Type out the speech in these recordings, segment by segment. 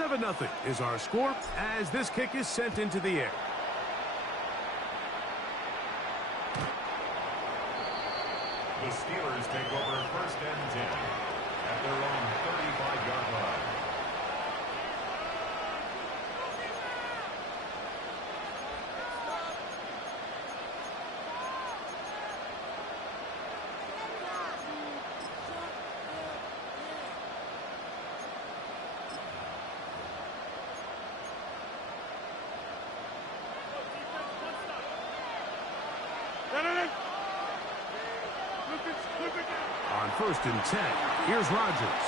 7-0 is our score as this kick is sent into the air. The Steelers take over first and 10 at their own 35-yard line. On first and 10, here's Rodgers.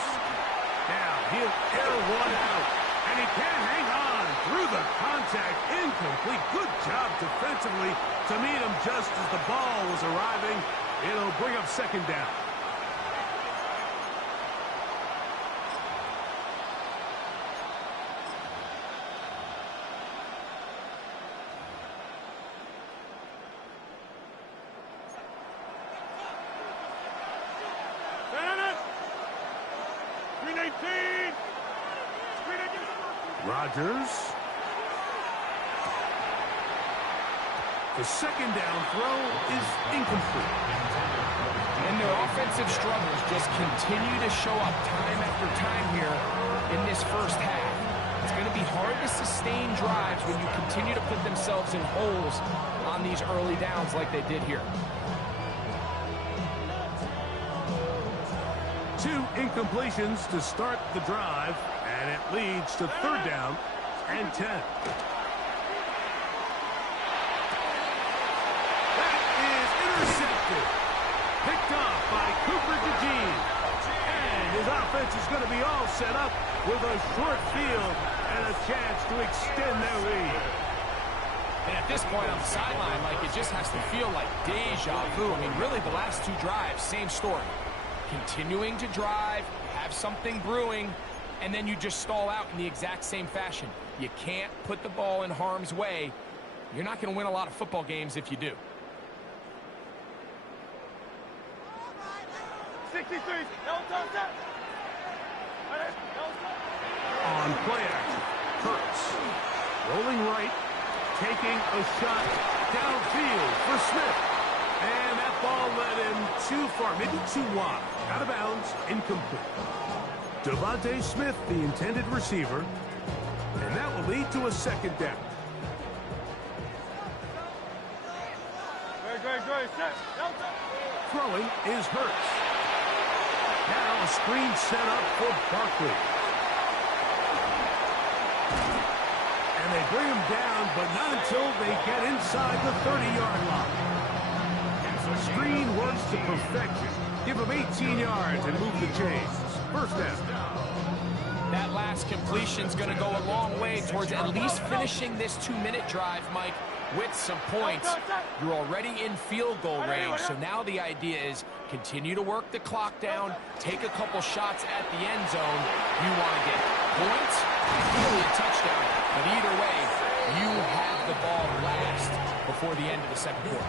Now he'll air one out, and he can't hang on through the contact. Incomplete. Good job defensively to meet him just as the ball was arriving. It'll bring up second down. Rodgers. The second down throw is incomplete. And their offensive struggles just continue to show up time after time here in this first half. It's going to be hard to sustain drives when you continue to put themselves in holes on these early downs like they did here. 2 incompletions to start the drive, and it leads to third down and 10. That is intercepted. Picked off by Cooper DeJean. And his offense is going to be all set up with a short field and a chance to extend their lead. And at this point on the sideline, like, it just has to feel like deja vu. I mean, really, the last 2 drives, same story. Continuing to drive, have something brewing, and then you just stall out in the exact same fashion. You can't put the ball in harm's way. You're not going to win a lot of football games if you do. 63. On play action, Hurts rolling right, taking a shot downfield for Smith. And that ball led him too far, maybe too wide. Out of bounds, incomplete. Devontae Smith, the intended receiver. And that will lead to a second down. Throwing is Hurts. Now a screen set up for Barkley. And they bring him down, but not until they get inside the 30-yard line. Screen works to perfection. Give him 18 yards and move the chains. First down. That last completion's going to go a long way towards at least finishing this 2-minute drive, Mike, with some points. You're already in field goal range, so now the idea is continue to work the clock down, take a couple shots at the end zone. You want to get points, ideally a touchdown, but either way, you have the ball last before the end of the second quarter.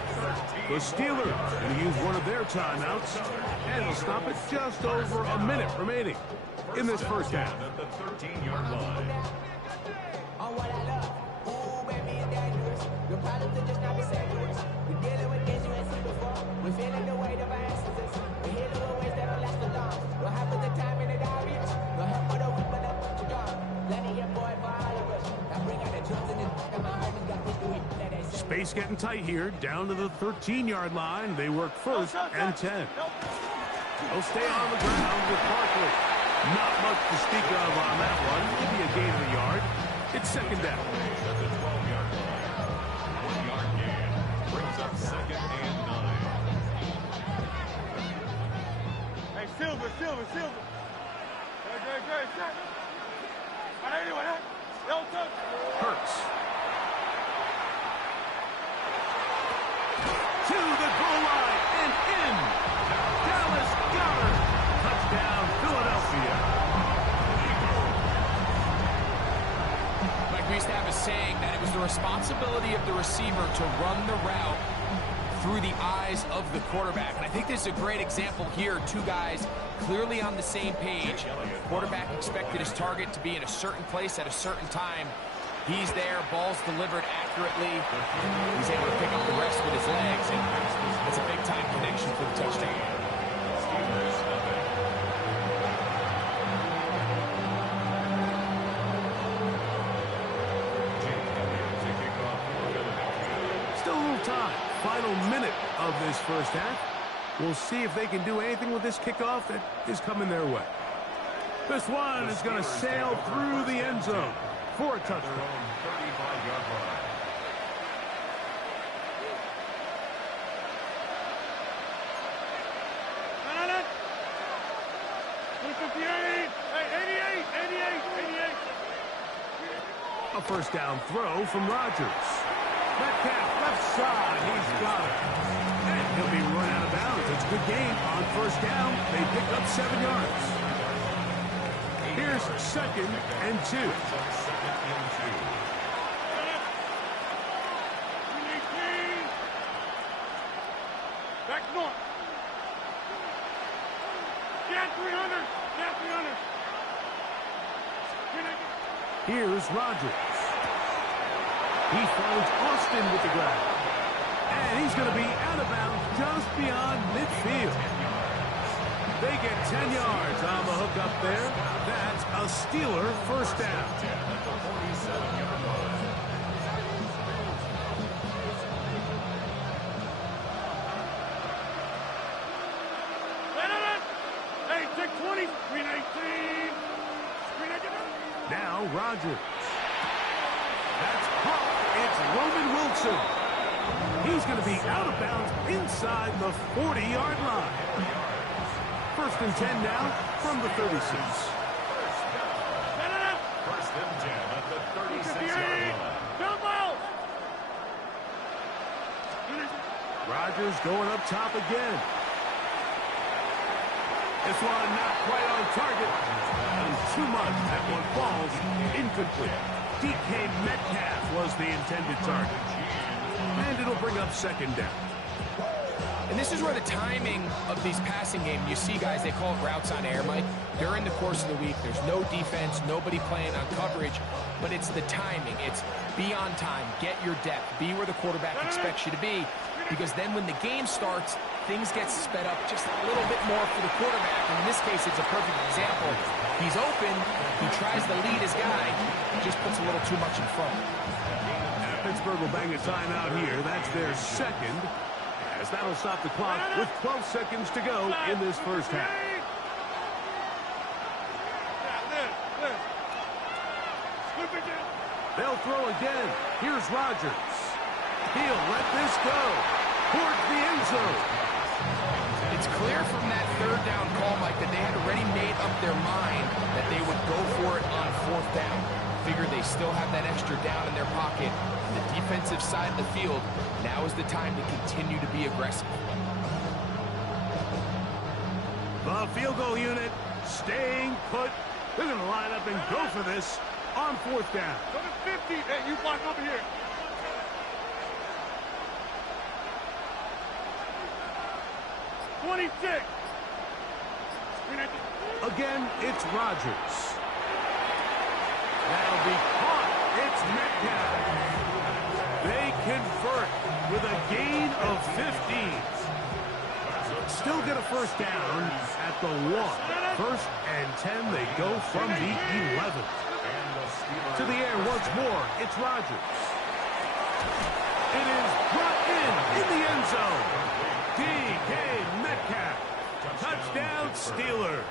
The Steelers going to use one of their timeouts, and they'll stop it just over a minute remaining in this first half. At the 13-yard line. On what I love, ooh, baby, it's dangerous. Your problems are just not the same words. We're dealing with things you ain't seen before. We're feeling the weight of our answers. We're healing with ways that don't last too long. What happens the time in the diaries? No help for the weak, but up to dawn. Plenty of boy for all of us. I bring out the drums in this, and my heart has got this to it. Space getting tight here, down to the 13-yard line. They work first and 10. They'll stay on the ground with Barkley. Not much to speak of on that one. Maybe a gain of a yard. It's second down. At the 12-yard line. 1-yard gain brings up second and 9. Hey, Silver. Great. Hurts. To the goal line and in. Dallas Goddard. Touchdown, Philadelphia. Like we used to have a saying that it was the responsibility of the receiver to run the route through the eyes of the quarterback. And I think this is a great example here. Two guys clearly on the same page. Quarterback expected his target to be in a certain place at a certain time. He's there, ball's delivered accurately. He's able to pick up the rest with his legs, and that's a big-time connection for the touchdown. Still a little time. Final minute of this first half. We'll see if they can do anything with this kickoff that is coming their way. This one is going to sail through the end zone for a touchdown. 35-yard line. A first down throw from Rodgers. Metcalf, left side, he's got it. And he'll be run out of bounds. It's a good game on first down. They pick up 7 yards. Here's 2nd and 2. Back north. Get 300. Get 300. Here's Rodgers. He finds Austin with the grab. And he's going to be out of bounds just beyond midfield. They get 10 yards on the hook up there. That's a Steeler first down. Hey, take 20. Green 18. Now Rodgers. That's caught. It's Roman Wilson. He's going to be out of bounds inside the 40-yard line. 1st and 10 now from the 36. First and 10 at the 36-yard line. Rodgers going up top again. This one not quite on target. And too much. That one falls incomplete. DK Metcalf was the intended target. And it'll bring up 2nd down. And this is where the timing of these passing games, you see guys, they call it routes on air, Mike. During the course of the week, there's no defense, nobody playing on coverage, but it's the timing. It's be on time, get your depth, be where the quarterback expects you to be, because then when the game starts, things get sped up just a little bit more for the quarterback. And in this case, it's a perfect example. He's open, he tries to lead his guy, just puts a little too much in front. Pittsburgh will bang a timeout here. That's their 2nd. As that'll stop the clock with 12 seconds to go in this first half. They'll throw again. Here's Rodgers. He'll let this go towards the end zone. It's clear from that 3rd down call, Mike, that they had already made up their mind that they would go for it on 4th down. Figure they still have that extra down in their pocket. On the defensive side of the field, now is the time to continue to be aggressive. The field goal unit staying put. They're going to line up and go for this on 4th down. Go to 50. Hey, you block over here. Again, it's Rodgers. That'll be caught. It's Metcalf. They convert with a gain of 15. Still get a first down at the 1. 1st and 10, they go from the 11. To the air once more, it's Rodgers. It is brought in the end zone. DK Metcalf. Touchdown, Steelers.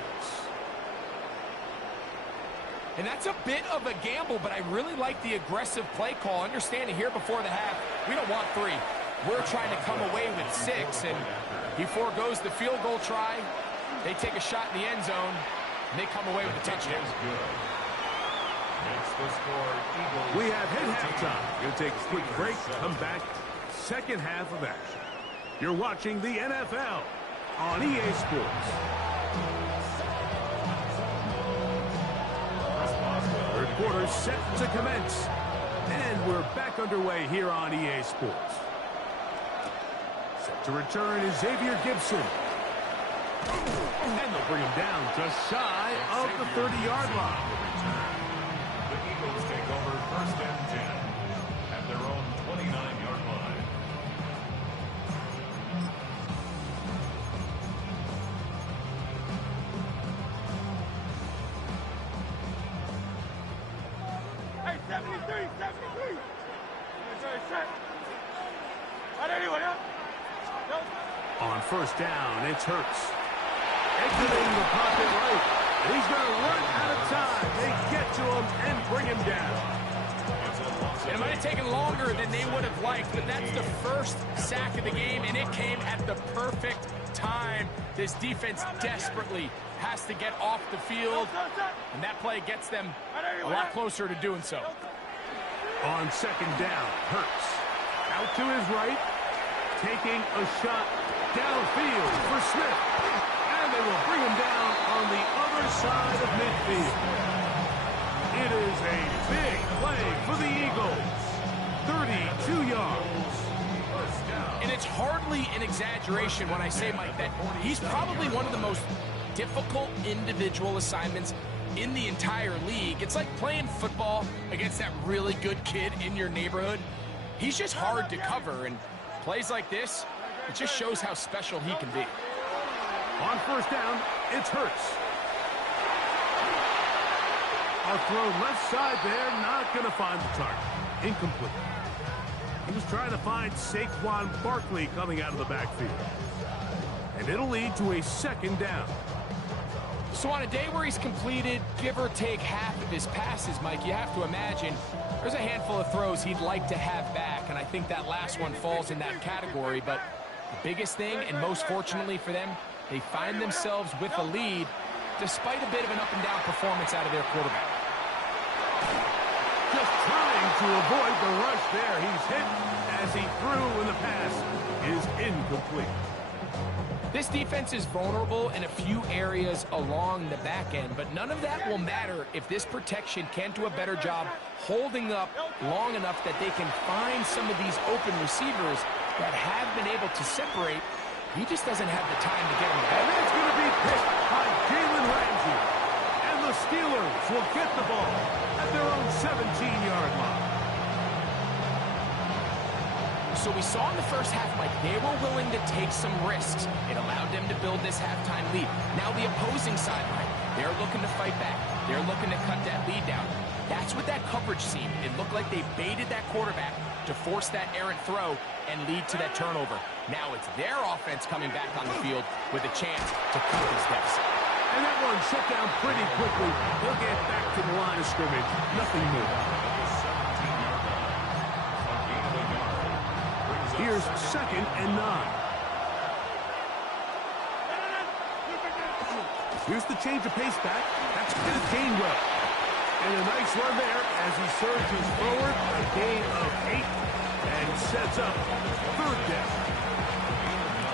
And that's a bit of a gamble, but I really like the aggressive play call. Understanding here before the half, we don't want 3. We're trying to come away with 6, and he forgoes the field goal try. They take a shot in the end zone, and they come away with a touchdown. We have hit halftime. We'll take a quick break, come back, 2nd half of action. You're watching the NFL on EA Sports. 3rd quarter set to commence. And we're back underway here on EA Sports. To return is Xavier Gibson. And they'll bring him down just shy of the 30-yard line. The Eagles take over first and 10 at their own 29-yard line. Hey, 73, 73. Set. Right anyway, huh? On first down, it's Hurts. Exiting the pocket right. He's going to run out of time. They get to him and bring him down. It might have taken longer than they would have liked, but that's the first sack of the game, and it came at the perfect time. This defense desperately has to get off the field, and that play gets them a lot closer to doing so. On second down, Hurts. Out to his right. Taking a shot downfield for Smith. And they will bring him down on the other side of midfield. It is a big play for the Eagles. 32 yards. And it's hardly an exaggeration when I say, Mike, that he's probably one of the most difficult individual assignments in the entire league. It's like playing football against that really good kid in your neighborhood. He's just hard to cover, and plays like this, it just shows how special he can be. On first down, it's Hurts. A throw left side there, not going to find the target. Incomplete. He was trying to find Saquon Barkley coming out of the backfield. And it'll lead to a second down. So on a day where he's completed, give or take half of his passes, Mike, you have to imagine there's a handful of throws he'd like to have back, and I think that last one falls in that category. But the biggest thing, and most fortunately for them, they find themselves with a lead despite a bit of an up-and-down performance out of their quarterback. Just trying to avoid the rush there. He's hit as he threw, and the pass is incomplete. This defense is vulnerable in a few areas along the back end, but none of that will matter if this protection can't do a better job holding up long enough that they can find some of these open receivers that have been able to separate. He just doesn't have the time to get them back. And that's going to be picked by Jalen Ramsey. And the Steelers will get the ball at their own 17-yard line. So we saw in the first half, Mike, they were willing to take some risks. It allowed them to build this halftime lead. Now the opposing sideline, they're looking to fight back. They're looking to cut that lead down. That's what that coverage seemed. It looked like they baited that quarterback to force that errant throw and lead to that turnover. Now it's their offense coming back on the field with a chance to cut this deficit. And that one shut down pretty quickly. They'll get back to the line of scrimmage. Nothing new. Here's second and 9. Here's the change of pace back. That's going to Gainwell. And a nice run there as he surges forward. A gain of 8 and sets up third down.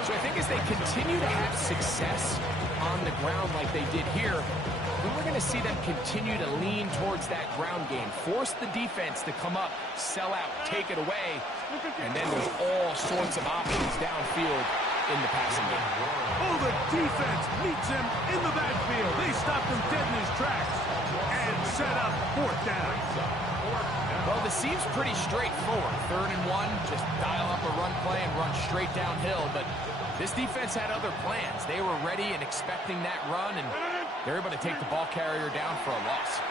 So I think as they continue to have success on the ground like they did here, then we're going to see them continue to lean towards that ground game. Force the defense to come up, sell out, take it away, and then there's all sorts of options downfield in the passing game. Oh, the defense meets him in the backfield. They stopped him dead in his tracks and set up fourth down. Well, this seems pretty straightforward. 3rd and 1, just dial up a run play and run straight downhill, but this defense had other plans. They were ready and expecting that run, and they're able to take the ball carrier down for a loss.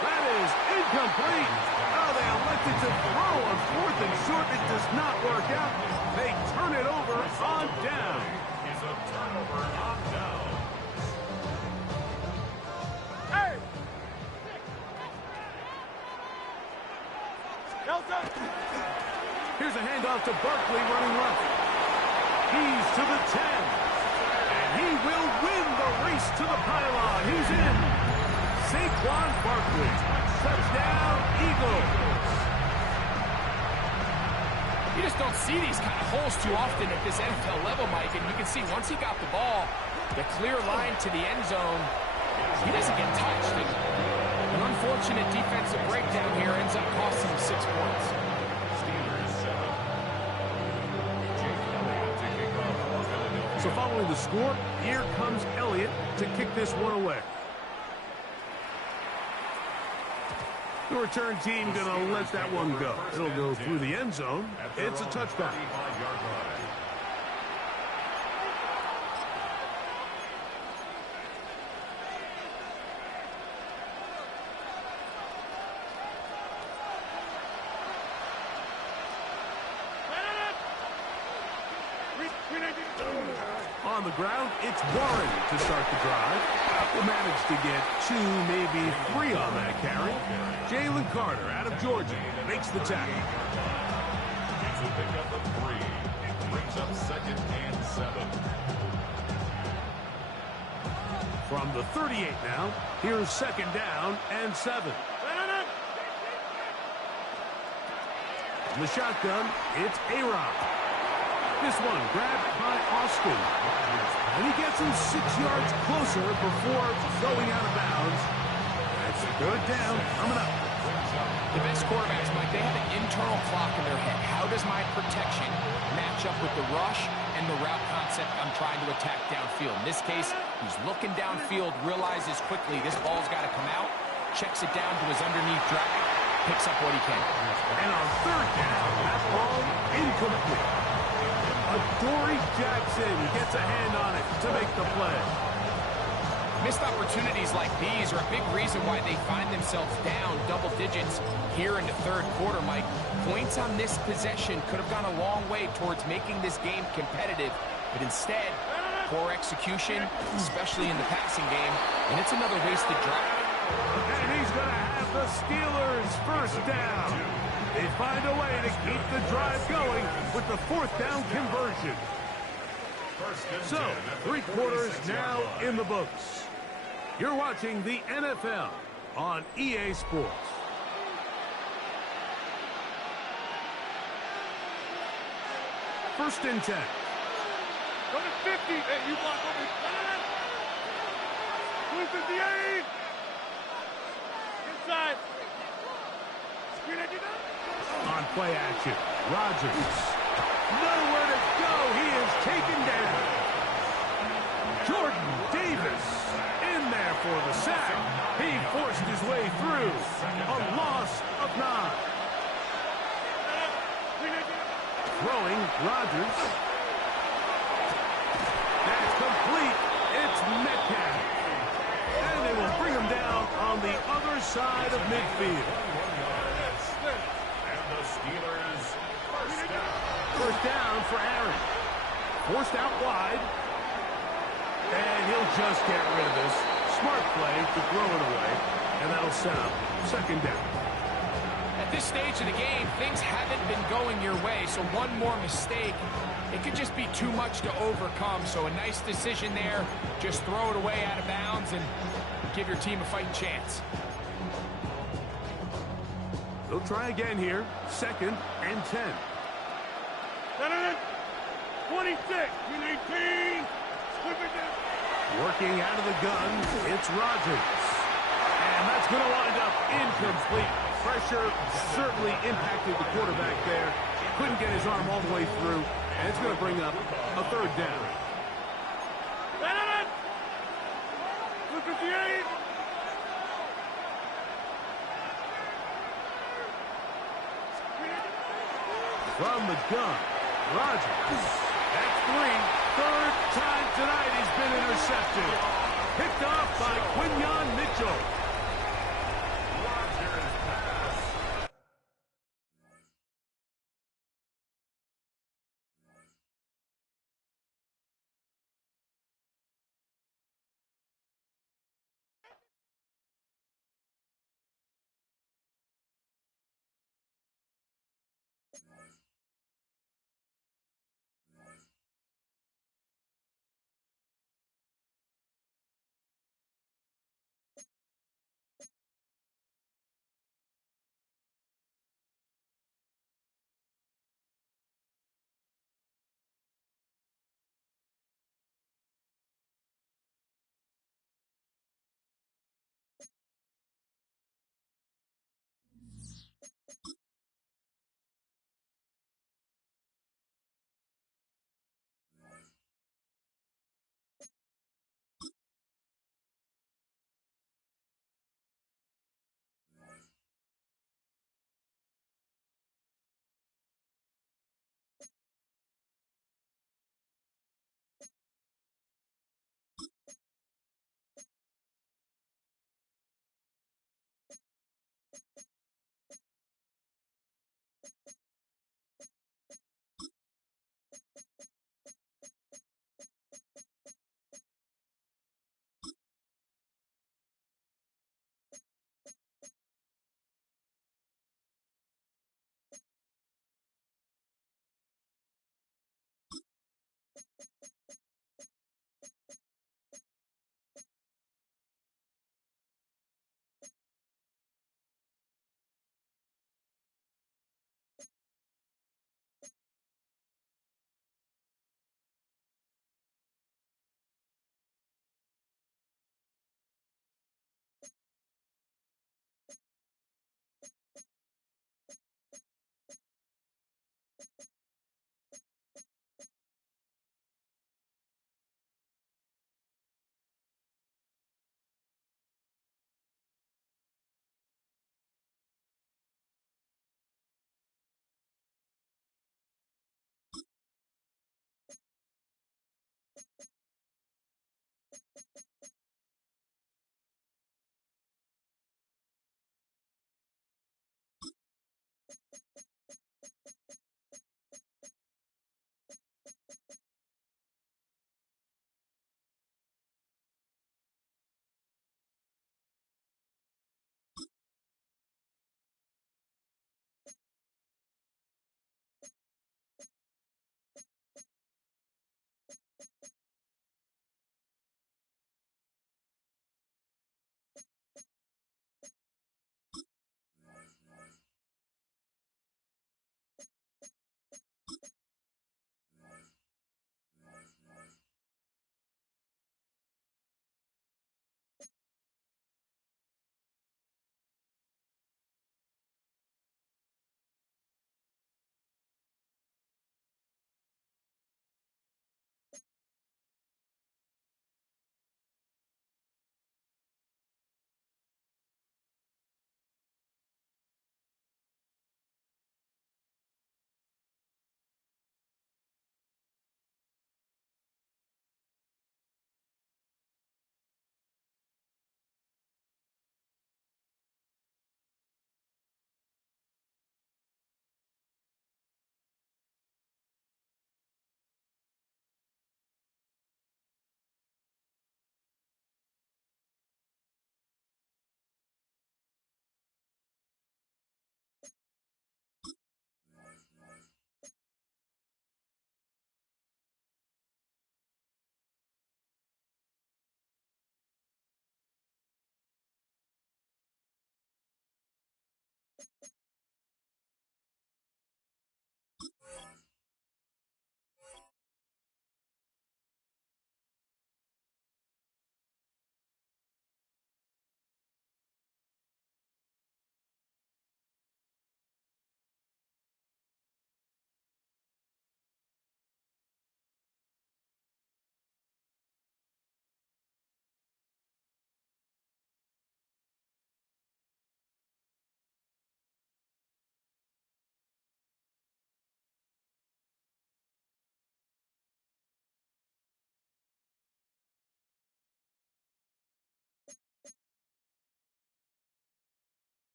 That is incomplete. Oh, they elected to throw on 4th and short. It does not work out. They turn it over on down. Is a turnover on down. Hey! Delta! Here's a handoff to Barkley running left. He's to the 10. And he will win the race to the pylon. He's in. Saquon Barkley. Touchdown, Eagles. You just don't see these kind of holes too often at this NFL level, Mike, and you can see once he got the ball, the clear line to the end zone, he doesn't get touched. An unfortunate defensive breakdown here ends up costing him 6 points. Steelers 7. So following the score, here comes Elliott to kick this one away. The return team going to let that one go. It'll go through the end zone. It's a touchback. On the ground, it's Warren to start the drive. Will manage to get 2, maybe 3 on that carry. Jalen Carter out of Georgia makes the tackle. It's a pickup of 3. It brings up 2nd and 7. From the 38 now, here's 2nd down and 7. In the shotgun, it's A-Rob. This one grabbed by Austin. And he gets him 6 yards closer before going out of bounds. That's 3rd down coming up. The best quarterbacks, Mike, they have an internal clock in their head. How does my protection match up with the rush and the route concept I'm trying to attack downfield? In this case, he's looking downfield, realizes quickly this ball's got to come out, checks it down to his underneath drag, picks up what he can. And on 3rd down, that ball incomplete. Dory Jackson gets a hand on it to make the play. Missed opportunities like these are a big reason why they find themselves down double digits here in the 3rd quarter, Mike. Points on this possession could have gone a long way towards making this game competitive, but instead, poor execution, especially in the passing game, and it's another wasted drive. And he's going to have the Steelers 1st down. They find a way to keep the drive going with the 4th down conversion. So, 3 quarters now in the books. You're watching the NFL on EA Sports. First and 10. Go to 50. Hey, you block over. 258. Inside. Screen it, you know? On play action, Rodgers. Nowhere to go. He is taken down. Jordan Davis in there for the sack. He forced his way through. A loss of 9. Throwing, Rodgers. That's complete. It's Metcalf. And they will bring him down on the other side of midfield. Steelers 1st down. 1st down for Aaron. Forced out wide. And he'll just get rid of this. Smart play to throw it away. And that'll set up 2nd down. At this stage of the game, things haven't been going your way, so one more mistake, it could just be too much to overcome. So a nice decision there. Just throw it away out of bounds and give your team a fighting chance. They'll try again here. 2nd and 10. 26. 18. Working out of the gun, it's Rodgers. And that's going to wind up incomplete. Pressure certainly impacted the quarterback there. Couldn't get his arm all the way through. And it's going to bring up a 3rd down. 58. From the gun, Rodgers. That's 3. 3rd time tonight he's been intercepted. Picked off by Quinyon Mitchell.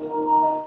you.